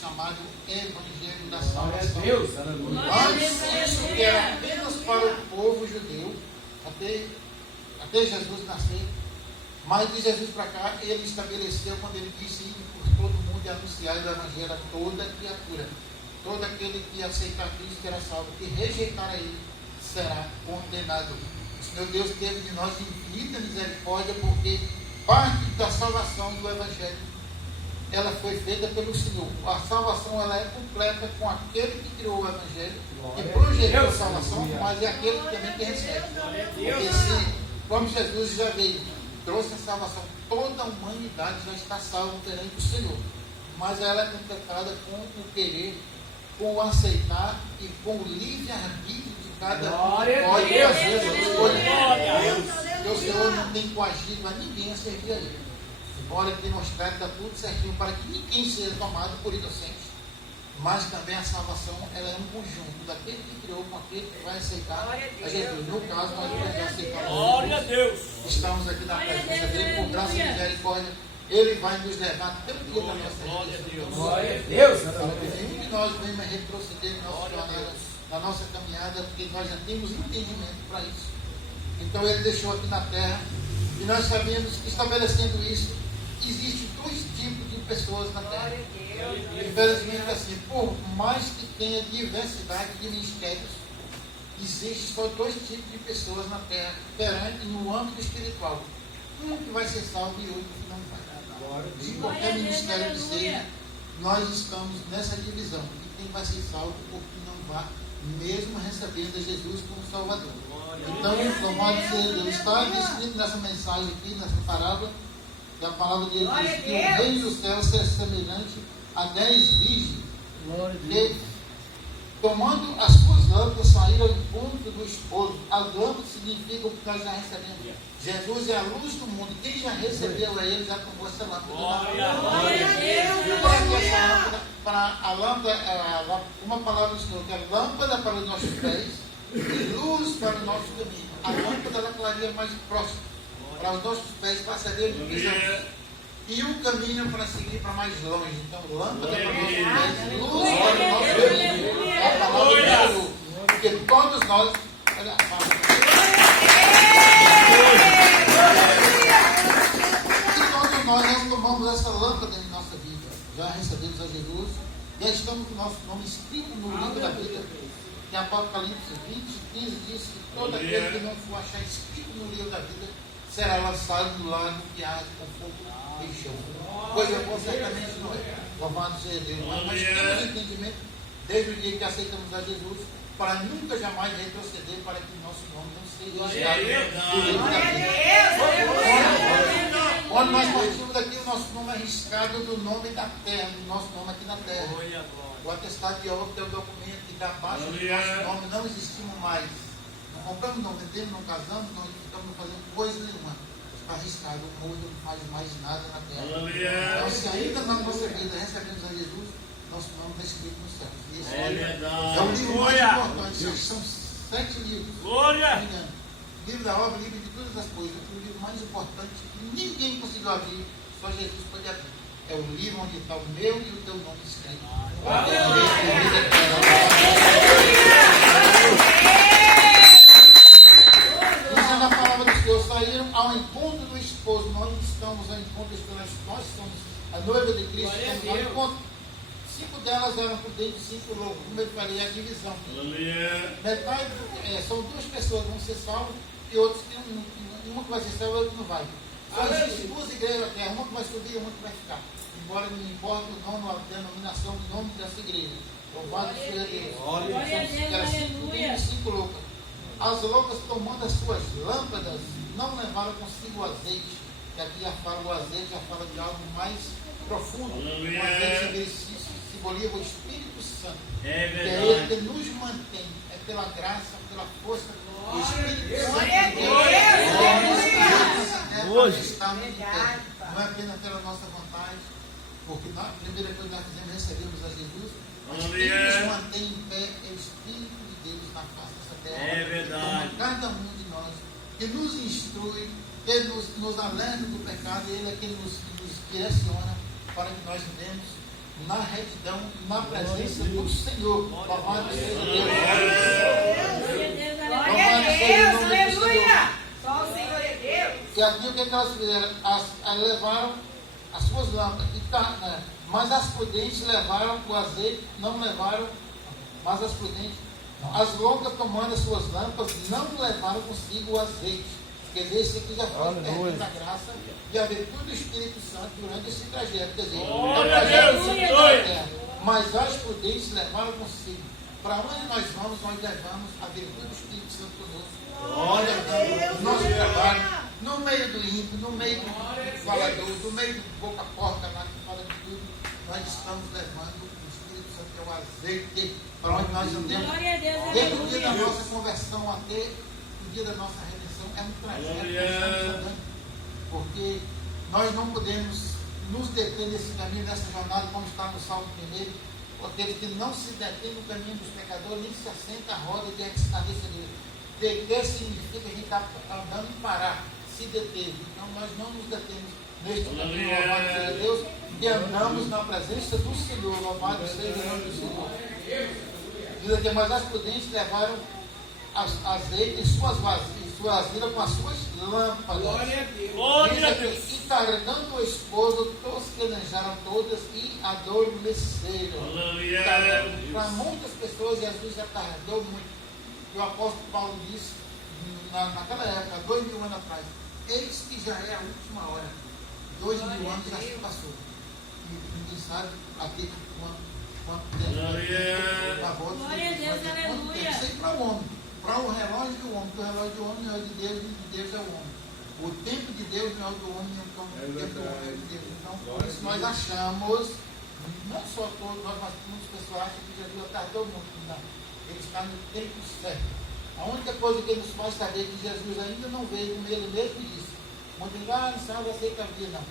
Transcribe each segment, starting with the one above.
chamado Evangelho da Salvação. Deus, Antes isso era apenas para o povo judeu, até Jesus nascer. Mas de Jesus para cá, ele estabeleceu, quando ele disse: ir por todo mundo e anunciar o Evangelho a toda criatura. Todo aquele que aceitar Cristo será salvo, que rejeitar a ele será condenado. O Senhor Deus teve de nós infinita misericórdia, porque parte da salvação do Evangelho, ela foi feita pelo Senhor. A salvação, ela é completa com aquele que criou o Evangelho, que projetou a salvação, mas é aquele que também que recebe. Porque se, como Jesus já veio, trouxe a salvação, toda a humanidade já está salva perante o Senhor. Mas ela é completada com o querer, com o aceitar e com o livre-arbítrio de cada um. Pode fazer a escolha. Porque o Senhor não tem coagido a ninguém a servir a Ele. Embora Ele tenha mostrado que está tudo certinho para que ninguém seja tomado por inocente. Mas também a salvação, ela é um conjunto daquele que criou com aquele que vai aceitar a Jesus. No caso, nós vamos aceitar a Jesus. Estamos aqui na presença dele, por graça e misericórdia. Ele vai nos levar todo dia da nossa vida. Glória a Deus. Nenhum de nós vem retroceder na nossa caminhada, porque nós já temos entendimento para isso. Então ele deixou aqui na terra, e nós sabemos que, estabelecendo isso, existem dois tipos de pessoas na terra. Infelizmente, assim, por mais que tenha diversidade de ministérios, existem só dois tipos de pessoas na terra, perante no âmbito espiritual. Um que vai ser salvo e outro que não vai. De qualquer ministério que seja, nós estamos nessa divisão. E quem vai ser salvo ou quem não vai, mesmo recebendo Jesus como Salvador. Então, louvado seja Deus. Está escrito nessa mensagem aqui, nessa parábola, que a palavra de Deus diz que o reino dos céus é semelhante a 10 virgens que, tomando as suas lâmpadas, saíram ao encontro do esposo. As lâmpadas significam que nós já recebemos. Jesus é a luz do mundo. Quem já recebeu a Ele já tomou essa lâmpada. Glória a Deus. Para a lâmpada, uma palavra do Senhor, que é lâmpada para os nossos pés e luz para o nosso caminho. A lâmpada ela clareia mais próximo, para os nossos pés, para saber de visão. E o caminho para seguir para mais longe. Então, lâmpada para os nossos pés, luz para o nosso caminho. É a palavra do Senhor. Porque todos nós. Olha, nós tomamos essa lâmpada em nossa vida, já recebemos a Jesus, já estamos com o nosso nome escrito no livro da vida, que Apocalipse 20:15 diz que todo aquele que não for achar escrito no livro da vida será lançado no lago que arde com fogo e enxofre. Coisa boa certamente não é. Louvado seja Deus. Mas nós temos entendimento desde o dia que aceitamos a Jesus, para nunca jamais retroceder, para que o nosso nome não seja registrado no livro da vida. Quando nós partimos daqui, o nosso nome é riscado do nome da terra, do nosso nome aqui na terra. O atestado de óbito é o documento que dá abaixo do nosso nome, não existimos mais. Não compramos, não vendemos, não casamos, não estamos fazendo coisa nenhuma. Está arriscado, o mundo não faz mais nada na terra. Então, se ainda na nossa vida recebemos a Jesus, nosso nome está escrito no céu. E esse é o livro mais importante. São 7 livros. Glória! Livro da obra, livro de todas as coisas. O livro mais importante que ninguém conseguiu abrir, só Jesus pode abrir. É o livro onde está o meu e o teu nome escrito. Dizendo a palavra do Senhor, saíram ao encontro do esposo. Nós estamos ao encontro do esposo. Nós somos a noiva de Cristo. Estamos ao encontro. 5 delas eram prudentes, 5 loucos. Como eu falei, a divisão. Metade, são 2 pessoas que vão ser salvas e outros que uma que vai ser salva e outra que não vai. Só existem 2 igrejas na terra, uma que vai subir e uma que vai ficar. Embora não importa o nome, a denominação do nome dessa igreja. Louvado seja Deus. Eram 5 prudentes e 5 loucas. As loucas, tomando as suas lâmpadas, não levaram consigo o azeite. Que aqui já fala, o azeite já fala de algo mais profundo. O azeite simboliza o Espírito Santo. É ele que nos mantém. É pela graça, pela força do Espírito Santo de Deus. Hoje estamos em pé. Não é apenas pela nossa vontade, porque a primeira coisa que nós fizemos, recebemos a Jesus. Mas quem nos mantém em pé é o Espírito de Deus na face dessa terra. É verdade. Como cada um de nós, que nos instrui, que nos alerta do pecado, ele é quem nos direciona para que nós demos na retidão, na presença do Senhor. Louvado seja Deus. Glória a Deus, aleluia! Só o Senhor é Deus. Que aqui o que elas fizeram? Elas levaram as suas lâmpadas, mas as prudentes levaram o azeite, não levaram, mas as prudentes, as loucas tomando as suas lâmpadas, não levaram consigo o azeite. Quer dizer, isso aqui já foi perto da graça de haver tudo o Espírito Santo durante esse trajeto. Quer dizer, mas as prudentes levaram consigo. Para onde nós levamos a virtude do Espírito Santo conosco. No nosso trabalho, no meio do ímpio, no meio do falador, no meio do boca porca, lá que fala de tudo, nós estamos levando o Espírito Santo, que é o azeite, para onde nós andamos. Desde o dia da nossa conversão até o dia da nossa redenção, é um trajeto que nós estamos andando. Porque nós não podemos nos deter nesse caminho, nessa jornada, como está no Salmo 1. Aquele que não se detém no caminho dos pecadores, nem se assenta à roda de cabeça dele. Deter significa que a gente está andando em parar, se deter. Então nós não nos detemos neste caminho, louvado seja Deus, e andamos na presença do Senhor, louvado seja o nome do Senhor. Diz aqui, mas as prudentes levaram azeite em suas vasilhas com as suas lâmpadas. Glória a Deus. Diz aqui, e carregando o esposo, tosquenejaram todas e adormeceram. Para muitas pessoas, Jesus já tardou muito. E o apóstolo Paulo disse, naquela época, 2000 anos atrás, eis que já é a última hora. 2000 anos já se passou. E ninguém sabe até quanto tempo. A volta Glória a Deus, aleluia. Isso aí para o homem. Para o relógio do homem, porque o relógio do homem não é o de Deus, e de Deus é o homem. O tempo de Deus não é o do homem, então o tempo do homem é o de Deus. Então, por isso nós achamos, não só todos, nós, mas muitas pessoas acham que Jesus tardou muito. Não. Ele está no tempo certo. A única coisa que ele nos faz saber é que Jesus ainda não veio, como ele mesmo disse. Muitos dizem, não sabe, aceita a vida, não.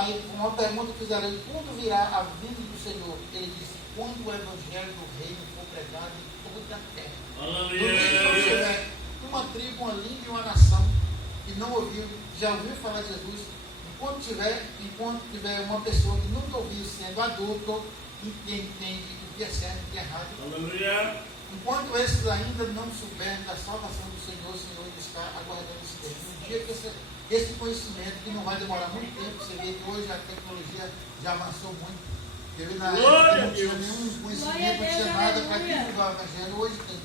Aí, uma pergunta que fizeram, quando virá a vinda do Senhor? Ele disse, quando o evangelho do reino for pregado em toda a terra. No dia que não tiver uma tribo, uma língua e uma nação que não ouviu, já ouviu falar de Jesus, enquanto tiver uma pessoa que nunca ouviu, sendo adulto, entende o que é certo e o que é errado. Enquanto esses ainda não souberem da salvação do Senhor, o Senhor está aguardando esse tempo. Um dia que esse conhecimento, que não vai demorar muito tempo, você vê que hoje a tecnologia já avançou muito. Teve na época não tinha nenhum conhecimento, não tinha nada para divulgar o Evangelho. Hoje tem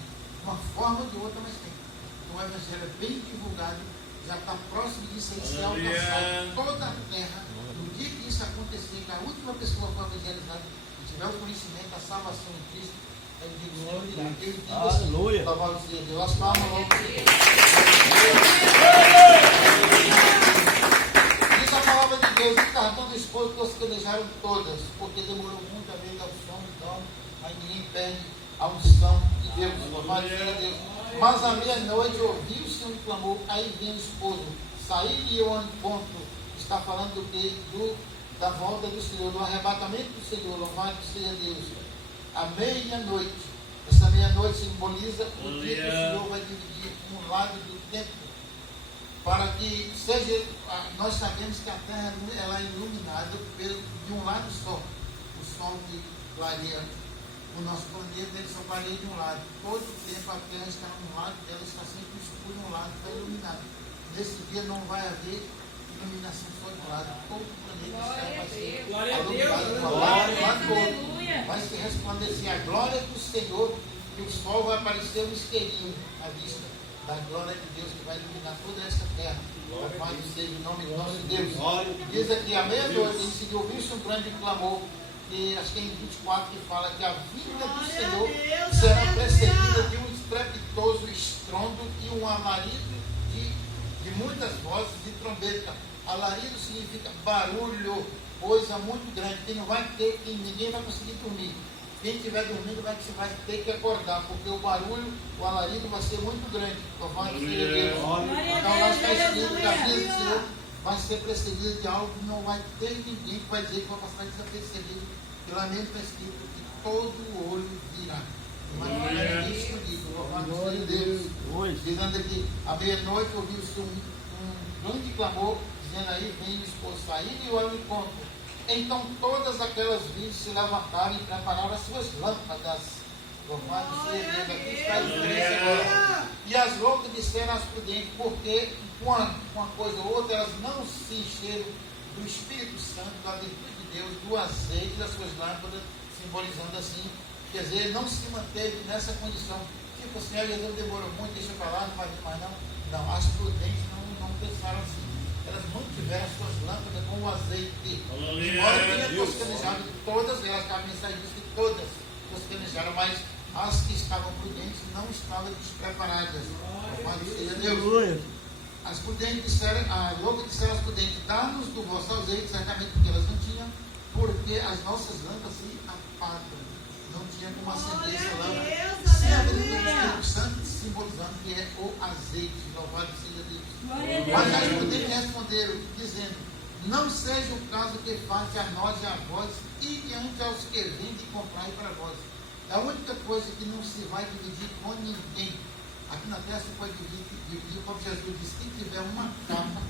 uma forma ou de outra, mas tem. Então o Evangelho é bem divulgado, já está próximo disso aí, ser alcançado toda a terra. No dia que isso acontecer, que a última pessoa for evangelizada, que tiver o conhecimento da salvação em Cristo, eu digo, Senhor, virá. Ele diz assim, louvado seja Deus, as palmas, louvado seja Deus. Diz a palavra de Deus, e cartão do esposo tosquenejaram todas, porque demorou muito a ver a unção, então, aí ninguém perde a unção de Deus, louvado seja Deus. Mas à meia-noite ouviu-se um clamor, aí vem o esposo, sair e ao encontro, está falando do que? Da volta do Senhor, do arrebatamento do Senhor, louvado seja Deus. À meia-noite, essa meia-noite simboliza o dia que o Senhor vai dividir um lado do tempo, para que seja, nós sabemos que a Terra ela é iluminada de um lado só, o sol que clareia o nosso planeta, ele só clareia de um lado. Todo o tempo a Terra está num lado, ela está sempre escura de um lado, está iluminada. Nesse dia não vai haver iluminação só de um lado, todo o planeta vai ser iluminado de um lado do outro. Vai se resplandecer a glória do Senhor, e o sol vai aparecer um isqueirinho à vista da glória de Deus que vai iluminar toda essa terra. Louvado seja o nome do nosso Deus. Diz aqui, à meia-noite, em seguida ouviu-se um grande clamor, que acho que é em 24 que fala que a vinda do Senhor será precedida de um estrepitoso estrondo e um alarido de muitas vozes de trombeta. Alarido significa barulho, coisa muito grande, que não vai ter, que ninguém vai conseguir dormir. Quem estiver dormindo vai ter que acordar, porque o barulho, o alarido vai ser muito grande. Louvado seja Deus. Então lá está escrito que a vida do Senhor vai ser precedida de algo que não vai ter ninguém que vai dizer que vai passar desapercebido. E lá mesmo está escrito que todo olho virá. Mas não é ninguém escolhido. Louvado seja Deus. Dizendo aqui, à meia-noite ouviu-se um grande clamor, dizendo aí, vem o esposo sair e o encontro. Então todas aquelas virgens se levantaram e prepararam as suas lâmpadas. Louvado seja Deus, aqui está a diferença agora. E as loucas disseram às prudentes, porque quando uma coisa ou outra elas não se encheram do Espírito Santo, da virtude de Deus, do azeite das suas lâmpadas, simbolizando assim, quer dizer, não se manteve nessa condição. Tipo assim, a Jesus demorou muito, deixa eu falar, não vai vir mais não. Não, as prudentes não pensaram assim. Elas mantiveram as suas lâmpadas com o azeite. Embora tenha toscanejado todas elas, que a mensagem diz que todas toscanejaram, mas as que estavam prudentes não estavam despreparadas. Louvado seja Deus. As prudentes disseram, a louca disseram às prudentes, dá-nos do vosso azeite, certamente porque elas não tinham, porque as nossas lâmpadas se apagam. Não tinha como acender essa lâmpada. Sem a virtude do Espírito Santo, simbolizando que é o azeite. Louvado seja Deus. Mas as prudentes responderam, dizendo, não seja o caso que faça a nós e a vós, e diante aos que vendem comprai para vós. A única coisa que não se vai dividir com ninguém. Aqui na terra se pode dividir, como Jesus disse, quem tiver uma capa,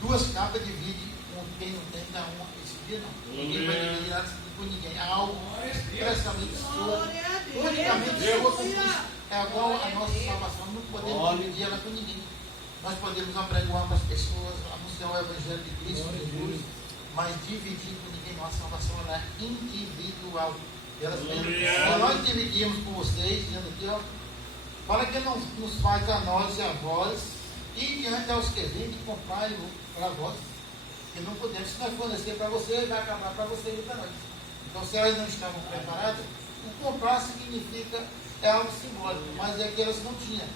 duas capas divide com quem não tem, dá uma. Esse dia não. Ninguém vai dividir nada com ninguém. Há algo expressamente sua, unicamente sua com Cristo. É igual a nossa salvação. Não podemos dividir ela com ninguém. Nós podemos apregoar para as pessoas, anunciar o Evangelho de Cristo Jesus, mas dividir com ninguém. Nossa salvação ela é individual. Se nós dividimos com vocês, dizendo aqui, ó, para que não nos faz a nós e a vós, e diante aos que vendem, comprai para vós, que não podemos, se nós fornecer para vocês, vai acabar para vocês e para nós. Então, se elas não estavam preparadas, o comprar significa, é algo simbólico, mas é que elas não tinham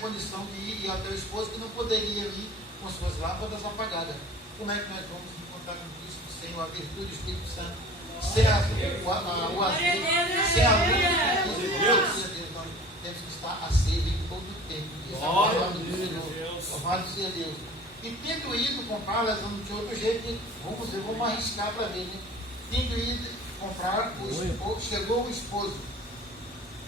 condição de ir até o esposo, que não poderia ir com suas lâmpadas apagadas. Como é que nós vamos encontrar com Cristo sem a virtude do Espírito Santo? Sem o azeite, sem a luz de Deus, nós temos que estar aceso em todo o tempo. Isso é louvado seja Deus. E tendo ido comprar, elas não tinha outro jeito, vamos arriscar para ver, né? Tendo ido comprar, chegou o esposo.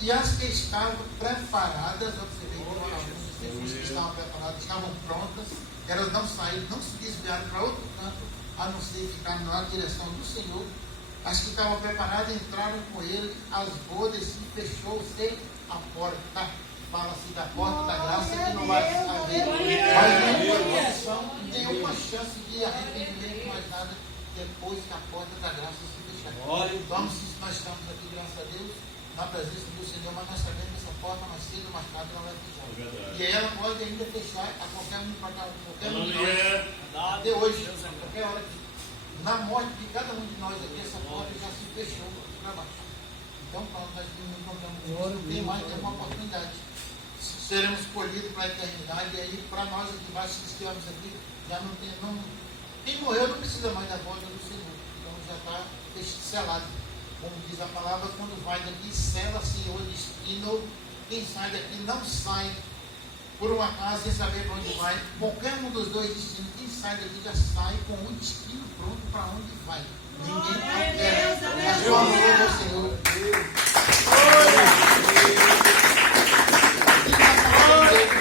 E as que estavam preparadas, algumas que estavam preparadas, estavam prontas, elas não saíram, não se desviaram para outro canto, a não ser ficar na direção do Senhor. As que estavam preparadas entraram com ele, as bodas, e fechou-se a porta. Fala-se da porta da graça, que não vai haver mais nenhuma condição, nenhuma chance de arrependimento, mais nada, depois que a porta da graça se fechar. Vamos, nós estamos aqui, graças a Deus, na presença do Senhor, mas nós sabemos que essa porta mais cedo ou mais tarde ela vai fechar. E ela pode ainda fechar a qualquer um, para qualquer um de nós, até hoje, a qualquer hora que na morte de cada um de nós aqui, essa porta já se fechou para baixo. Então, nós não encontramos, não tem mais nenhuma oportunidade. Seremos escolhidos para a eternidade, e aí, para nós aqui embaixo, se estivermos aqui, já não tem. Quem morreu não precisa mais da volta do Senhor. Então, já está selado. Como diz a palavra, quando vai daqui, sela-se o destino. Quem sai daqui não sai por um acaso, sem saber para onde vai. Qualquer um dos dois destinos, quem sai daqui já sai com um destino pronto para onde vai. Ninguém altera. Mas eu amo o Senhor.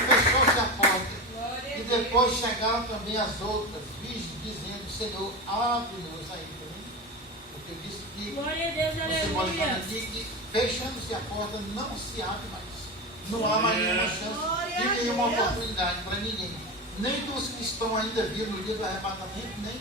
Fechou-se a porta. E depois chegaram também as outras, dizendo, Senhor, abre-nos aí. Porque eu disse que, simbolizando aqui, que fechando-se a porta, não se abre mais. Não há mais nenhuma chance de nenhuma oportunidade para ninguém. Nem dos que estão ainda vivos no dia do arrebatamento, nem